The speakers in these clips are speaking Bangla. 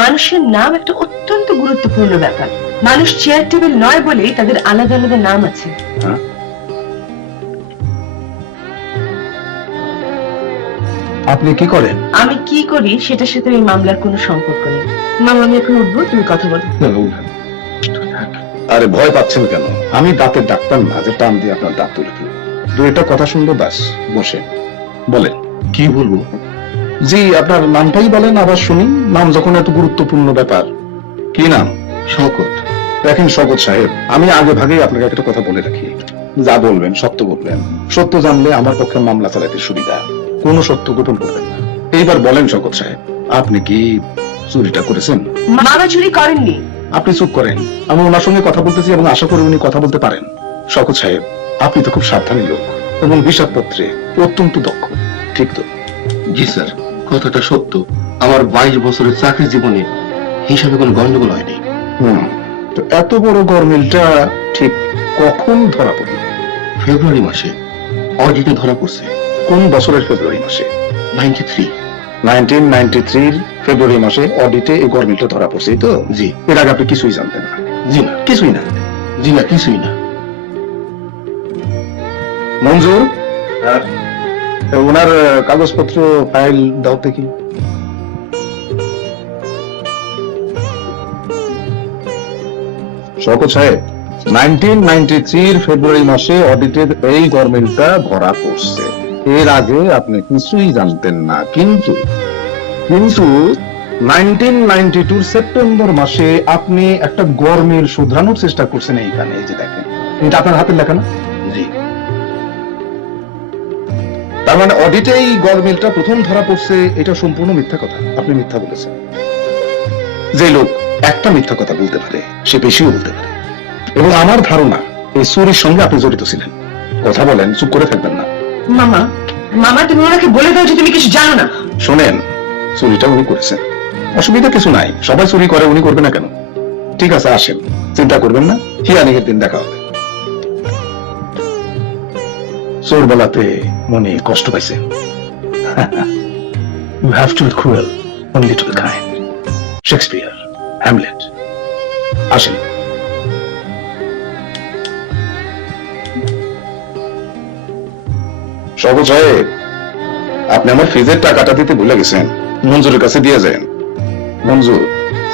মানুষের নাম একটা অত্যন্ত গুরুত্বপূর্ণ ব্যাপার। মানুষ চেয়ার টেবিল নয় বলেই তাদের আলাদা আলাদা নাম আছে। আপনি কি করেন? আমি কি করি সেটার সাথে এই মামলার কোনো সম্পর্ক নেই। মামা, আমি এখন উঠবো, তুমি কথা বলো। আরে ভয় পাচ্ছেন কেন? আমি দাঁতের ডাক্তার না যে টান দিয়ে আপনার দাঁত তুলে দিই। দু একটা কথা শুনবো ব্যাস। বসে বলেন। কি বলবো? জি, আপনার নামটাই বলেন আবার শুনি। নাম যখন এত গুরুত্বপূর্ণ ব্যাপার। কি নাম? শওকত। দেখেন শওকত সাহেব, আমি আগে ভাগেই আপনাকে একটা কথা বলে রাখি, যা বলবেন সত্য বলবেন। সত্য জানলে আমার পক্ষে মামলা চালাতে সুবিধা। কোনো সত্য গোপন করবেন না। এইবার বলেন শওকত সাহেব, আপনি কি চুরিটা করেছেন? মামা চুরি করেননি। আপনি চুপ করেন। আমি ওনার সঙ্গে কথা বলতেছি এবং আশা করি উনি কথা বলতে পারেন। শওকত সাহেব, আপনি তো খুব সাবধানী লোক এবং হিসাবপত্রে অত্যন্ত দক্ষ, ঠিক তো? জি স্যার, কথাটা সত্য। আমার 22 বছরের চাকরি জীবনে হিসাবে কোনো গন্ডগোল হয়নি। তো এত বড় গরমিলটা ঠিক কখন ধরা পড়ল? ফেব্রুয়ারি মাসে অডিটে ধরা পড়ছে। কোন বছরের ফেব্রুয়ারি মাসে? 93। 1993 ফেব্রুয়ারি মাসে অডিটে এই গরমিলটা ধরা পড়ছে, এই তো? জি। এর আগে আপনি কিছুই জানতেন না? জি না। কিছুই না? জি না, কিছুই না। মঞ্জুর, ওনার কাগজপত্র ফাইল দাও দেখি। শওকত সাহেব, 1993 ফেব্রুয়ারি মাসে অডিটের এই গরমিলটা ধরা পড়ছে। এর আগে আপনি কিছুই জানতেন না, কিন্তু 1992 সেপ্টেম্বর মাসে আপনি একটা গরমিল শুধরানোর চেষ্টা করছেন। এইখানে এই যে দেখেন, এটা আপনার হাতের লেখা না? জি। তার মানে অডিটে এই গরমিলটা প্রথম ধরা পড়ছে, এটা সম্পূর্ণ মিথ্যা কথা। আপনি মিথ্যা বলেছেন। যে লোক একটা মিথ্যা কথা বলতে পারে সে বেশিও বলতে পারে, এবং আমার ধারণা এই চুরির সঙ্গে আপনি জড়িত ছিলেন। কথা বলেন, চুপ করে থাকবেন না। মামা, মামা তুমি ওনাকে বলে দাও যে তুমি কিছু জানো না। শোনেন, চুরিটা উনি করেছেন, অসুবিধা কিছু নাই। সবাই চুরি করে, উনি করবে না কেন? ঠিক আছে, আসেন, চিন্তা করবেন না, হিয়ারিংয়ের দিন দেখা হবে। চোর বলাতে মনে কষ্ট পাইছে। You have to be cruel only to be kind. Shakespeare, Hamlet. আসেন। শওকত সাহেব, আপনি আমার ফিজের টাকাটা দিতে ভুলে গেছেন। মঞ্জুরের কাছে দিয়ে যান। মঞ্জুর,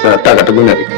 স্যার টাকাটা গুনে রাখেন।